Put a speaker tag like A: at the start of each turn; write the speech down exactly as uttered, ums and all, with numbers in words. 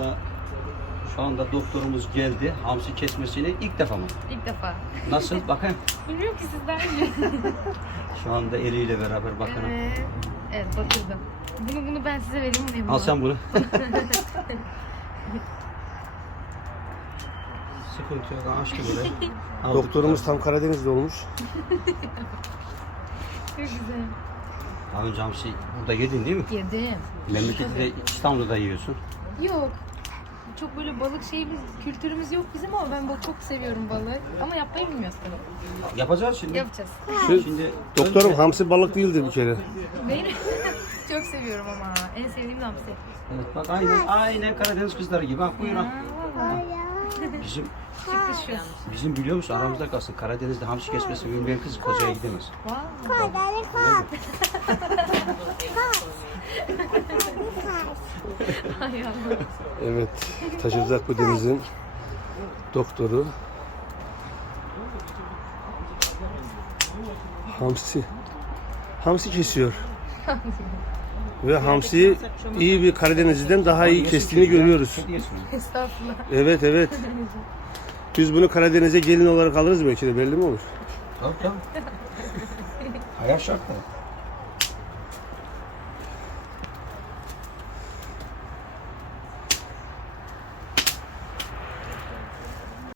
A: anda şu anda doktorumuz geldi. Hamsi kesmesini ilk defa mı?
B: İlk defa.
A: Nasıl? Bakayım.
B: Bilmiyorum ki sizden önce.
A: Şu anda eliyle beraber bakın.
B: Evet. Evet batırdım. Bunu bunu ben size vereyim mi?
A: Al sen bunu. Sıkıntı yok. Açtı böyle. Al.
C: Doktorumuz tam Karadeniz'de olmuş.
B: Çok güzel.
A: Daha önce hamsi burada yedin değil mi?
B: Yedim.
A: Memleketi de İstanbul'da yiyorsun.
B: Yok. Çok böyle balık şeyimiz, kültürümüz yok bizim ama ben balık çok seviyorum balığı. Ama yapmayı bilmiyoruz tabii.
A: Yapacağız şimdi.
B: Yapacağız.
C: Şimdi,
A: Şimdi
C: doktorum
A: önce-
C: hamsi balık değildir bir kere.
B: Benim çok seviyorum ama. En sevdiğim de hamsi.
A: Evet bak aynen aynen Karadeniz kızları gibi. Bak buyurun.
B: Ha, vallahi.
A: Bizim
B: Çıktı şu.
A: bizim biliyor musun aramızda kalsın. Karadeniz'de hamsi kesmesi bilmeyen kız Koza'ya gidemez.
B: Vallahi. Hay Allah.
C: Evet, taşıracak bu denizin doktoru. Hamsi. Hamsi kesiyor. Ve hamsiyi iyi bir Karadenizli'den daha iyi kestiğini görüyoruz.
B: Estağfurullah.
C: Evet, evet. Biz bunu Karadeniz'e gelin olarak alırız belki de, belli mi olur?
A: Tabii tabii. Hayat şartları.